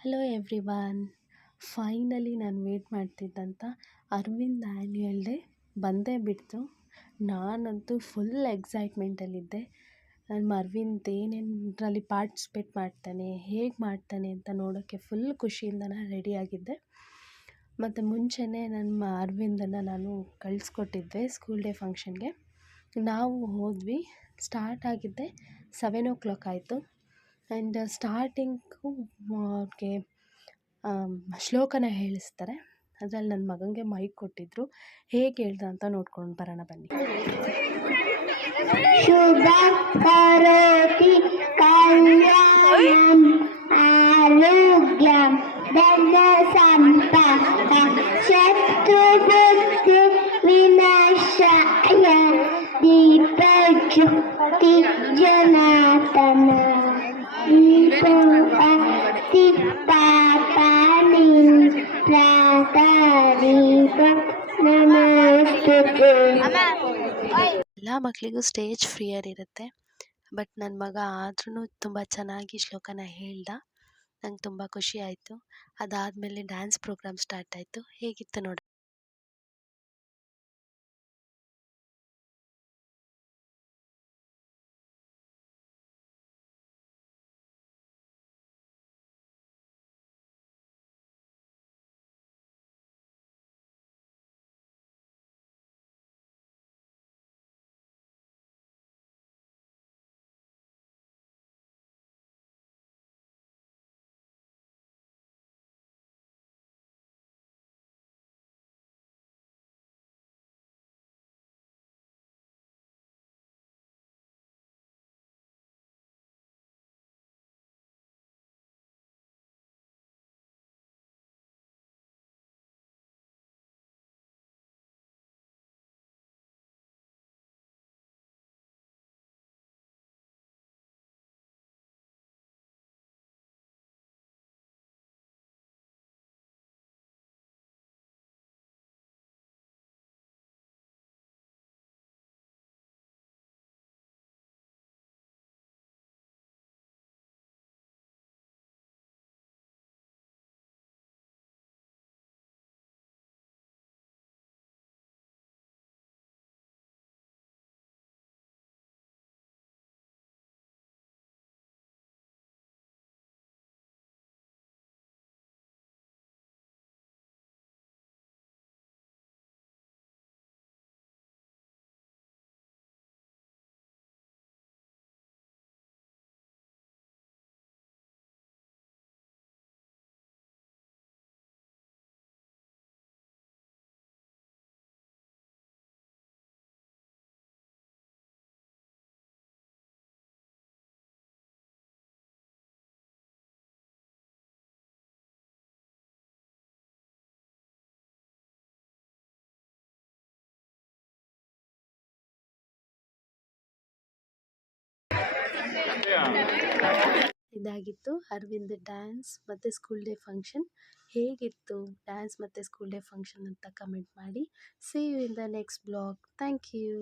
Hello everyone. Finally ನಾನು wait ಮಾಡ್ತಿದ್ದಂಥ Arvind annual day ಬಂದೇ ಬಿಡ್ತು. ನಾನಂತೂ ಫುಲ್ ಎಕ್ಸೈಟ್ಮೆಂಟಲ್ಲಿದ್ದೆ. ನಮ್ಮ ಅರವಿಂದ್ ಏನೇನರಲ್ಲಿ ಪಾರ್ಟಿಸಿಪೇಟ್ ಮಾಡ್ತಾನೆ, ಹೇಗೆ ಮಾಡ್ತಾನೆ ಅಂತ ನೋಡೋಕ್ಕೆ ಫುಲ್ ಖುಷಿಯಿಂದ ನಾನು ರೆಡಿಯಾಗಿದ್ದೆ. ಮತ್ತು ಮುಂಚೆನೇ ನಮ್ಮ ಅರವಿಂದನ್ನು ನಾನು ಕಳಿಸ್ಕೊಟ್ಟಿದ್ದೆ ಸ್ಕೂಲ್ ಡೇ ಫಂಕ್ಷನ್ಗೆ. ನಾವು ಹೋದ್ವಿ. ಸ್ಟಾರ್ಟ್ ಆಗಿದ್ದೆ 7 o'clock ಆಯಿತು. ಆ್ಯಂಡ್ ಸ್ಟಾರ್ಟಿಂಗು ಅವ್ರಿಗೆ ಶ್ಲೋಕನ ಹೇಳಿಸ್ತಾರೆ. ಅದರಲ್ಲಿ ನನ್ನ ಮಗನಿಗೆ ಮೈಕ್ ಕೊಟ್ಟಿದ್ದರು. ಹೇಗೆ ಹೇಳ್ದ ಅಂತ ನೋಡ್ಕೊಂಡು ಬರೋಣ ಬನ್ನಿ. ಶುಭ ಕರೋತಿ ಕಲ್ಯಾಣಂ ಆರೋಗ್ಯಂ ಧನ ಸಂಪದ ಶತ್ರು ಬುದ್ಧಿ ವಿನಾಶಾಯ ದೀಪಜ್ಯೋತಿ ಜನಾರ್ದನ ದೀಪೋಕ್ತಿ ಪಾಪಾನಿ ಪ್ರಾತದೀಪ ನಮಸ್ತುತೆ. ಎಲ್ಲ ಮಕ್ಕಳಿಗೂ ಸ್ಟೇಜ್ ಫ್ರಿಯರ್ ಇರುತ್ತೆ, ಬಟ್ ನನ್ನ ಮಗ ಆದ್ರೂ ತುಂಬ ಚೆನ್ನಾಗಿ ಶ್ಲೋಕನ ಹೇಳ್ದ. ನಂಗೆ ತುಂಬ ಖುಷಿ ಆಯಿತು. ಅದಾದಮೇಲೆ ಡ್ಯಾನ್ಸ್ ಪ್ರೋಗ್ರಾಮ್ ಸ್ಟಾರ್ಟ್ ಆಯಿತು. ಹೇಗಿತ್ತು ನೋಡಿ. ಇದಾಗಿತ್ತು ಅರವಿಂದ್ ಡ್ಯಾನ್ಸ್ ಮತ್ತು ಸ್ಕೂಲ್ ಡೇ ಫಂಕ್ಷನ್. ಹೇಗಿತ್ತು ಡ್ಯಾನ್ಸ್ ಮತ್ತು ಸ್ಕೂಲ್ ಡೇ ಫಂಕ್ಷನ್ ಅಂತ ಕಮೆಂಟ್ ಮಾಡಿ. See you in the next blog. Thank you.